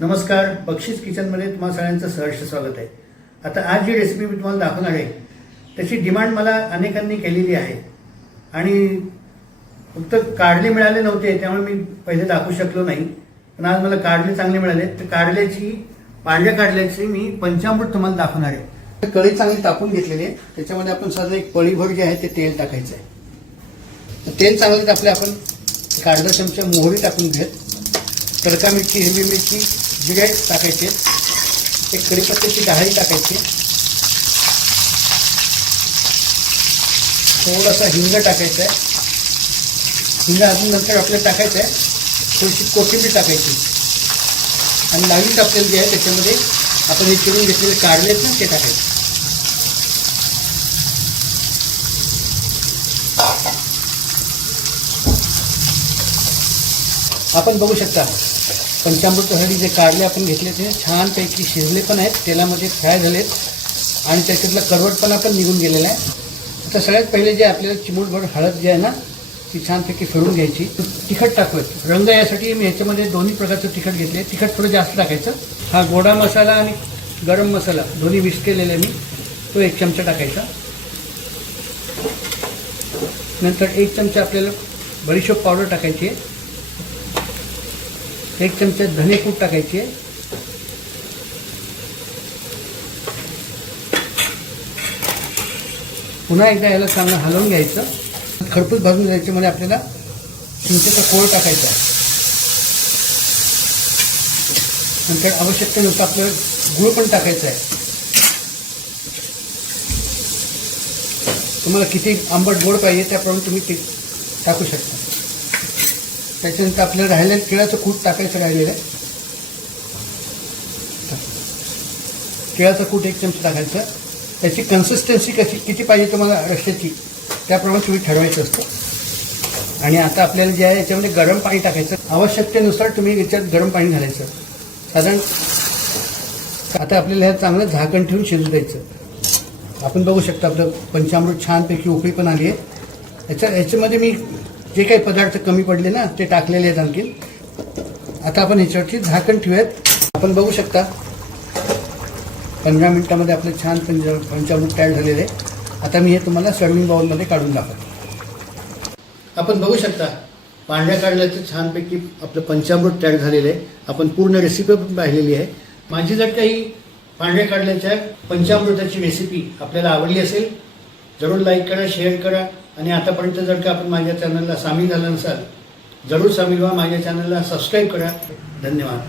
नमस्कार, बक्षीस किचनमध्ये तुम्हाला सगळ्यांचं सहर्ष स्वागत आहे। आता आज जी रेसिपी मी तुम्हाला दाखवणार आहे त्याची डिमांड मला अनेकांनी केलेली आहे आणि फक्त कारले मिळाले नव्हते त्यामुळे मी पहिले दाखवू शकलो नाही, पण आज मला कारले चांगले मिळाले तर पांढऱ्या कारल्याची मी पंचामृत तुम्हाला दाखवणार आहे। कढई चांगली तापून घेतलेली आहे, त्याच्यामध्ये आपण साधं एक पळीभर जे आहे ते तेल टाकायचं आहे। तेल चांगलं तापले आपण एक अर्धा चमचा मोहरी टाकून घेत, तडका मिरची, हिरवी मिरची, जिरे टाकायचे, एक कढीपत्त्याची डाळी टाकायची, थोडासा हिंग टाकायचा आहे। हिंग अजून नंतर आपल्याला टाकायचं आहे, थोडीशी कोथिंबीर टाकायची आणि डाळी टाकलेली जी आहे त्याच्यामध्ये आपण हे चिरून घेतलेले कारले आहेत ना ते टाकायचे। आपण बघू शकता पंचामृतासाठी जे कारले आपण घेतले ते छानपैकी शिजले पण आहेत, तेलामध्ये फ्राय झालेत आणि त्याच्यातला करवटपणा पण निघून गेलेला आहे। आता सगळ्यात पहिले जे आपल्याला चिमूटभर हळद जी आहे ना ती छानपैकी फिरून घ्यायची। तिखट टाकूयात, रंग यासाठी मी ह्याच्यामध्ये दोन्ही प्रकारचं तिखट घेतले, तिखट थोडं जास्त टाकायचं। हा गोडा मसाला आणि गरम मसाला दोन्ही मिक्स केलेले मी, तो 1 चमचा टाकायचा। नंतर 1 चमचा आपल्याला बडीशेप पावडर टाकायची आहे, 1 चमचा धनेपूड टाकायची आहे, पुन्हा एकदा याला चांगलं हलवून घ्यायचं। खरपूस भाजून घ्यायचं मध्ये आपल्याला चिंचेचा कोळ टाकायचा आहे। नंतर आवश्यकतेनुसार आपल्याला गूळ पण टाकायचा आहे। तुम्हाला किती आंबट गोड पाहिजे त्याप्रमाणे तुम्ही ते टाकू शकता। त्याच्यानंतर आपल्याला राहिलेलं केळाचं कूट टाकायचं राहिलेलं आहे, केळाचं कूट 1 चमचा टाकायचं। त्याची कन्सिस्टन्सी किती पाहिजे तुम्हाला रश्श्याची त्याप्रमाणे तुम्ही ठरवायचं असतं। आणि आता आपल्याला जे आहे याच्यामध्ये गरम पाणी टाकायचं, आवश्यकतेनुसार तुम्ही याच्यात गरम पाणी घालायचं साधारण। आता आपल्याला ह्या चांगलं झाकण ठेवून शिजू द्यायचं। आपण बघू शकता आपलं पंचामृत छानपैकी उकळी पण आली आहे। याच्यामध्ये मी जे काही पदार्थ कमी पडले ना ते टाकलेले आहेत आणखी। आता आपण ह्याच्यावरती झाकण ठेवूयात। आपण बघू शकता 15 मिनिटामध्ये आपलं छान पंचामृत तयार झालेलं आहे। आता मी हे तुम्हाला सर्विंग बाउलमध्ये काढून दाखवतो। आपण बघू शकता पांढऱ्या कारल्याचं छानपैकी आपलं पंचामृत तयार झालेलं आहे। आपण पूर्ण रेसिपी पण पाहिलेली आहे। माझी जर काही पांढऱ्या कारल्याच्या पंचामृताची रेसिपी आपल्याला आवडली असेल जरूर लाईक करा, शेअर करा आणि आतापर्यंत जर का आपण माझ्या चॅनलला सामील झाला नसाल जरूर सामील व्हा, माझ्या चॅनलला सबस्क्राईब करा। धन्यवाद।